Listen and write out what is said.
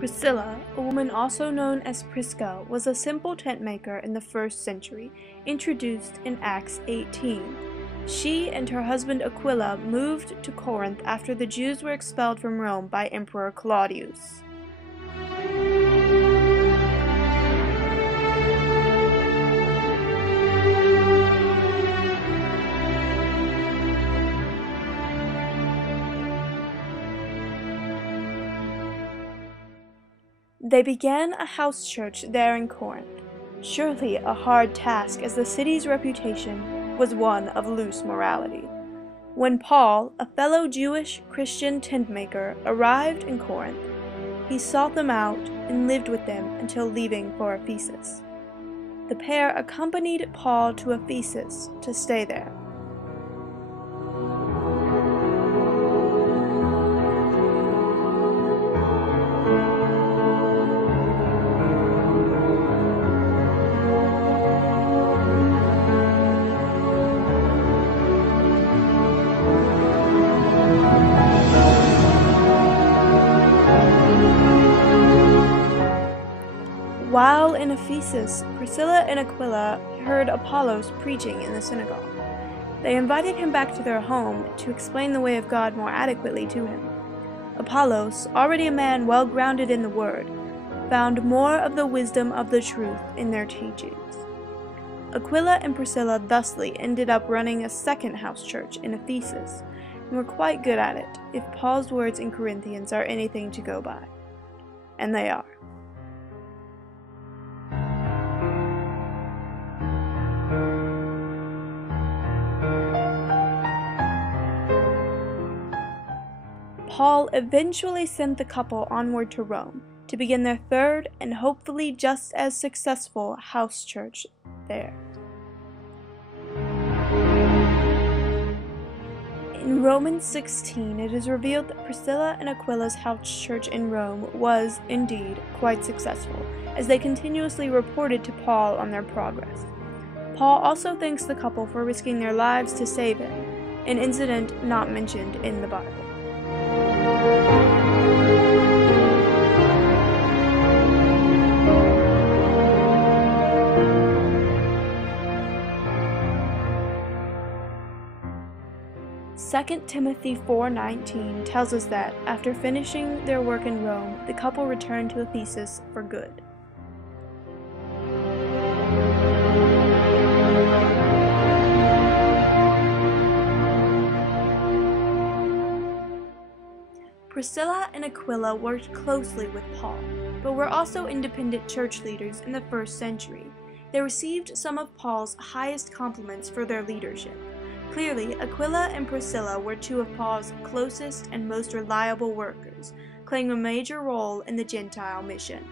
Priscilla, a woman also known as Prisca, was a simple tent maker in the 1st century, introduced in Acts 18. She and her husband Aquila moved to Corinth after the Jews were expelled from Rome by Emperor Claudius. They began a house church there in Corinth, surely a hard task as the city's reputation was one of loose morality. When Paul, a fellow Jewish Christian tent maker, arrived in Corinth, he sought them out and lived with them until leaving for Ephesus. The pair accompanied Paul to Ephesus to stay there. While in Ephesus, Priscilla and Aquila heard Apollos preaching in the synagogue. They invited him back to their home to explain the way of God more adequately to him. Apollos, already a man well grounded in the Word, found more of the wisdom of the truth in their teachings. Aquila and Priscilla thusly ended up running a second house church in Ephesus, and were quite good at it, if Paul's words in Corinthians are anything to go by. And they are. Paul eventually sent the couple onward to Rome to begin their third and hopefully just as successful house church there. In Romans 16, it is revealed that Priscilla and Aquila's house church in Rome was, indeed, quite successful, as they continuously reported to Paul on their progress. Paul also thanks the couple for risking their lives to save him, an incident not mentioned in the Bible. Second Timothy 4:19 tells us that, after finishing their work in Rome, the couple returned to Ephesus for good. Priscilla and Aquila worked closely with Paul, but were also independent church leaders in the 1st century. They received some of Paul's highest compliments for their leadership. Clearly, Aquila and Priscilla were two of Paul's closest and most reliable workers, playing a major role in the Gentile mission.